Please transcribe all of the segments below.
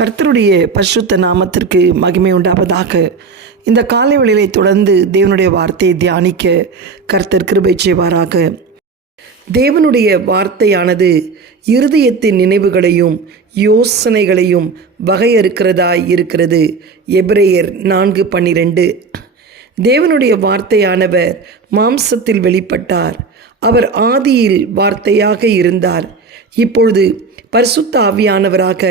கர்த்தருடைய பரிசுத்த நாமத்திற்கு மகிமை உண்டாவதாக. இந்த காலை வேளையிலே தொடர்ந்து தேவனுடைய வார்த்தையை தியானிக்க கர்த்தர் கிருபை செய்வாராக. தேவனுடைய வார்த்தையானது இருதயத்தின் நினைவுகளையும் யோசனைகளையும் வகையறுக்கிறதாய் இருக்கிறது. எப்ரேயர் நான்கு பன்னிரெண்டு. தேவனுடைய வார்த்தையானவர் மாம்சத்தில் வெளிப்பட்டார். அவர் ஆதியில் வார்த்தையாக இருந்தார். இப்பொழுது பரிசுத்த ஆவியானவராக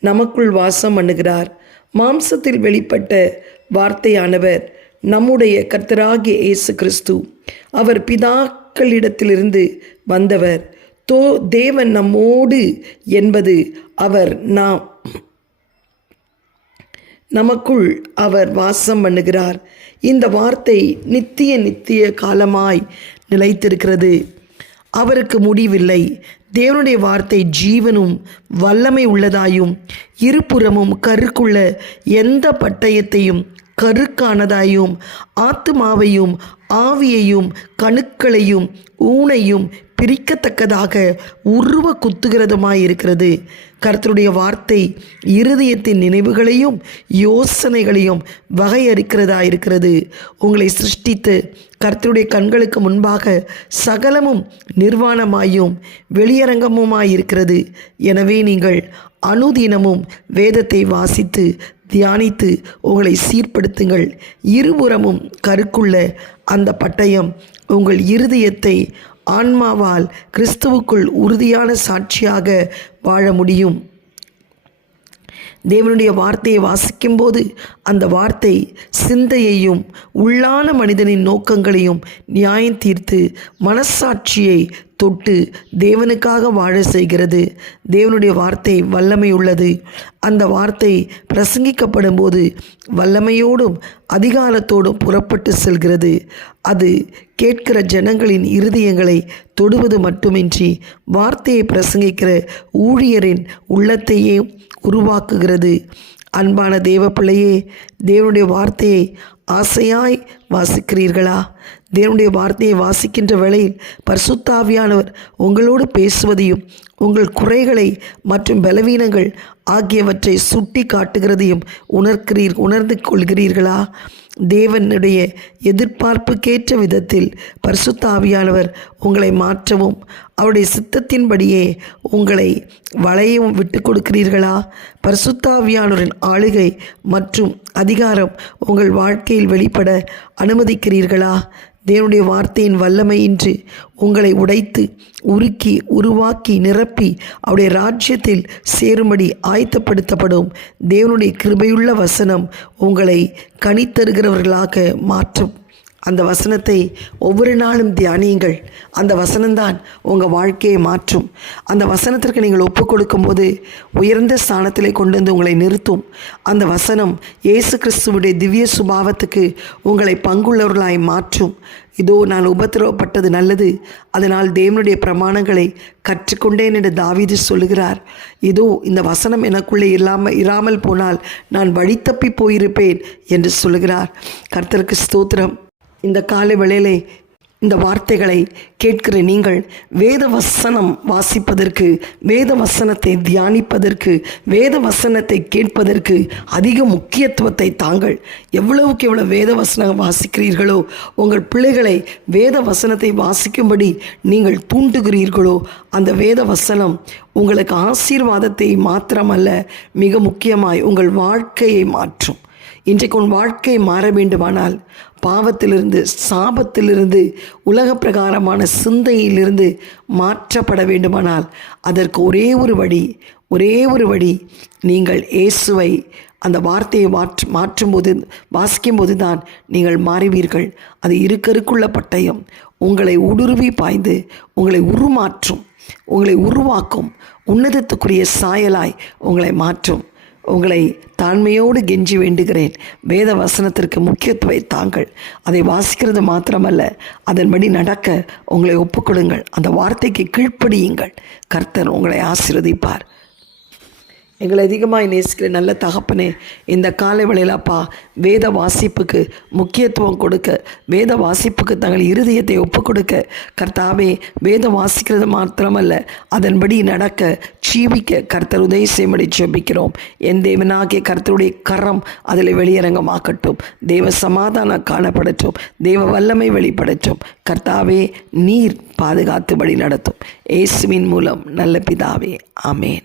நமக்குள் வாசம் பண்ணுகிறார். மாம்சத்தில் வெளிப்பட்ட வார்த்தையானவர் நம்முடைய கர்த்தராகிய இயேசு கிறிஸ்து. அவர் பிதாக்களிடத்திலிருந்து வந்தவர். தோ தேவன் நம்மோடு என்பது அவர் நாம். நமக்குள் அவர் வாசம் பண்ணுகிறார். இந்த வார்த்தை நித்திய நித்திய காலமாய் நிலைத்திருக்கிறது. அவருக்கு முடிவில்லை. தேவனுடைய வார்த்தை ஜீவனும் வல்லமை உள்ளதாயும் இருபுறமும் கருக்குள்ள எந்த பட்டயத்தையும் கருக்கானதாயும் ஆத்துமாவையும் ஆவியையும் கணுக்களையும் ஊனையும் பிரிக்கத்தக்கதாக உருவ குத்துகிறதுமாயிருக்கிறது கர்த்தருடைய வார்த்தை இருதயத்தின் நினைவுகளையும் யோசனைகளையும் வகையறுக்கிறதா இருக்கிறது. உங்களை சிருஷ்டித்து கர்த்தருடைய கண்களுக்கு முன்பாக சகலமும் நிர்வாணமாயும் வெளியரங்கமுமாயிருக்கிறது எனவே நீங்கள் அனுதினமும் வேதத்தை வாசித்து தியானித்து உங்களை சீர்படுத்துங்கள். இருபுறமும் கருக்குள்ள அந்த பட்டயம் உங்கள் இருதயத்தை ஆன்மாவால் கிறிஸ்துவுக்குள் உறுதியான சாட்சியாக வாழ முடியும். தேவனுடைய வார்த்தையை வாசிக்கும்போது அந்த வார்த்தை சிந்தையையும் உள்ளான மனிதனின் நோக்கங்களையும் நியாயம் தீர்த்து மனசாட்சியை தொட்டு தேவனுக்காக வாழ செய்கிறது. தேவனுடைய வார்த்தை வல்லமை உள்ளது. அந்த வார்த்தை பிரசங்கிக்கப்படும் போது வல்லமையோடும் அதிகாரத்தோடும் புறப்பட்டு செல்கிறது. அது கேட்கிற ஜனங்களின் இருதயங்களை தொடுவது மட்டுமின்றி வார்த்தையை பிரசங்கிக்கிற ஊழியரின் உள்ளத்தையே உருவாக்குகிறது. அன்பான தேவ பிள்ளையே தேவனுடைய வார்த்தையை ஆசையாய் வாசிக்கிறீர்களா? தேவனுடைய வார்த்தையை வாசிக்கின்ற வேளையில் பரிசுத்தாவியானவர் உங்களோடு பேசுவதையும் உங்கள் குறைகளை மற்றும் பலவீனங்கள் ஆகியவற்றை சுட்டி காட்டுகிறதையும் உணர்கிறீர் உணர்ந்து கொள்கிறீர்களா? தேவனுடைய எதிர்பார்ப்புக்கேற்ற விதத்தில் பரிசுத்தாவியானவர் உங்களை மாற்றவும் அவருடைய சித்தத்தின்படியே உங்களை வளையவும் விட்டு கொடுக்கிறீர்களா? பரிசுத்தாவியானவரின் ஆளுகை மற்றும் அதிகாரம் உங்கள் வாழ்க்கையில் வெளிப்பட அனுமதிக்கிறீர்களா? தேவனுடைய வார்த்தையின் வல்லமையின்றி உங்களை உடைத்து உருக்கி உருவாக்கி நிரப்பி அவருடைய ராஜ்யத்தில் சேரும்படி ஆயத்தப்படுத்தப்படும் தேவனுடைய கிருபையுள்ள வசனம் உங்களை கனித்தருகிறவர்களாக மாற்றும். அந்த வசனத்தை ஒவ்வொரு நாளும் தியானியுங்கள். அந்த வசனம்தான் உங்கள் வாழ்க்கையை மாற்றும். அந்த வசனத்திற்கு நீங்கள் ஒப்பு கொடுக்கும்போது உயர்ந்த ஸ்தானத்திலே கொண்டு வந்து உங்களை நிறுத்தும். அந்த வசனம் இயேசு கிறிஸ்துவுடைய திவ்ய சுபாவத்துக்கு உங்களை பங்குள்ளவர்களாய் மாற்றும். இதோ நான் உபத்திரவப்பட்டது நல்லது. அதனால் தேவனுடைய பிரமாணங்களை கற்றுக்கொண்டேன் என்று தாவீது சொல்லுகிறார். இதோ இந்த வசனம் எனக்குள்ளே இல்லாமல் இராமல் போனால் நான் வழி தப்பி போயிருப்பேன் என்று சொல்லுகிறார். கர்த்தருக்கு ஸ்தோத்திரம். இந்த காலை வேளையிலே இந்த வார்த்தைகளை கேட்கிற நீங்கள் வேத வசனம் வாசிப்பதற்கு வேத வசனத்தை தியானிப்பதற்கு வேத வசனத்தை கேட்பதற்கு அதிக முக்கியத்துவத்தை தாங்கள் எவ்வளவுக்கு எவ்வளோ வேத வசனம் வாசிக்கிறீர்களோ உங்கள் பிள்ளைகளை வேத வசனத்தை வாசிக்கும்படி நீங்கள் தூண்டுகிறீர்களோ அந்த வேத வசனம் உங்களுக்கு ஆசீர்வாதத்தை மாத்திரமல்ல மிக முக்கியமாய் உங்கள் வாழ்க்கையை மாற்றும். இன்றைக்கு உன் வாழ்க்கை மாற வேண்டுமானால் பாவத்திலிருந்து சாபத்திலிருந்து உலக பிரகாரமான சிந்தையிலிருந்து மாற்றப்பட வேண்டுமானால் அதற்கு ஒரே ஒரு வழி ஒரே ஒரு வழி நீங்கள் இயேசுவை அந்த வார்த்தையை மாற்று மாற்றும்போது வாசிக்கும்போது தான் நீங்கள் மாறுவீர்கள். அது இருக்கருக்குள்ள பட்டயம் உங்களை ஊடுருவி பாய்ந்து உங்களை உருமாற்றும் உங்களை உருவாக்கும் உன்னதத்துக்குரிய சாயலாய் உங்களை மாற்றும். உங்களை தாழ்மையோடு கெஞ்சி வேண்டுகிறேன். வேத வசனத்திற்கு முக்கியத்துவை தாங்கள். அதை வாசிக்கிறது மாத்திரமல்ல அதன்படி நடக்க உங்களை ஒப்புக்கொடுங்கள் அந்த வார்த்தைக்கு கீழ்ப்படியுங்கள். கர்த்தர் உங்களை ஆசிர்வதிப்பார். எங்களை அதிகமாக நேசிக்கிற நல்ல தகப்பனே இந்த காலை வேளையிலப்பா வேத வாசிப்புக்கு முக்கியத்துவம் கொடுக்க வேத வாசிப்புக்கு தங்கள் இருதயத்தை ஒப்பு கொடுக்க. கர்த்தாவே வேதம் வாசிக்கிறது மாத்திரமல்ல அதன்படி நடக்க ஜீவிக்க கர்த்தர் உதவி செய்யும்படி ஜெபிக்கிறோம். என் தேவனாகிய கர்த்தருடைய கரம் அதில் வெளியரங்கமாக்கட்டும். தேவ சமாதானம் காணப்படட்டும். தேவ வல்லமை வெளிப்படட்டும். கர்த்தாவே நீர் பாதுகாத்து வழி நடத்தும். இயேசுவின் மூலம் நல்ல பிதாவே ஆமேன்.